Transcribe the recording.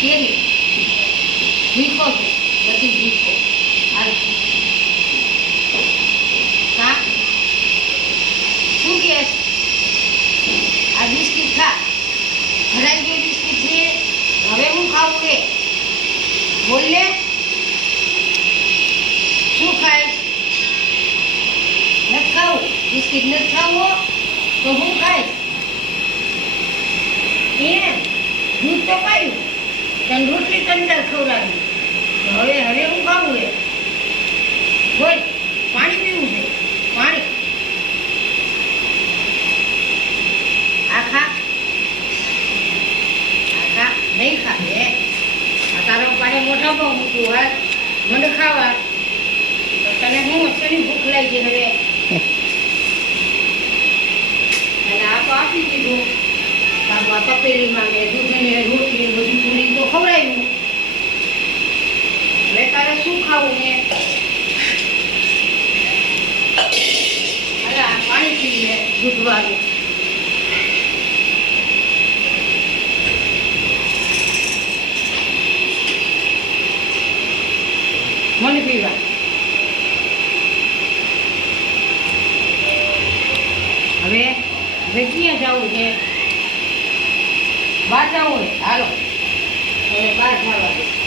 કેરી ભીખો છે બધી ભીખો હાલ કા શું કે? આ બિસ્કિટ ખા. ભરાઈ ગઈ બિસ્કિટ છે. હવે હું ખાવું કે? બોલ શું ખાઈશ? નથી ખાવું. બિસ્કિટ નથી ખાવું તો હું ખાઈશ? એમ. દૂધ તો પાયું. તને રોટલી તંદર ખવડાવી. હવે હવે હું ખાવું એ? બોલ, પાણી પીવું છે? પાણી. આખા આખા નહીં ખાવે આ તારા પાણી મોટા બહુ મૂકવું હોય. મને ખાવા. તો તને હું શેની ભૂખ લાગી હવે અને આ તો આપી દીધું બાબુ આ તપેલીમાં દૂધ ને રોટલી બધું પૂરી તો ખવડાવ્યું હવે તારે શું ખાવું ને પાણી પી લે દૂધવાળું મને પીવા. હવે હવે ક્યાં જવું છે? બહાર જવું હોય. હાલો. જવા દે.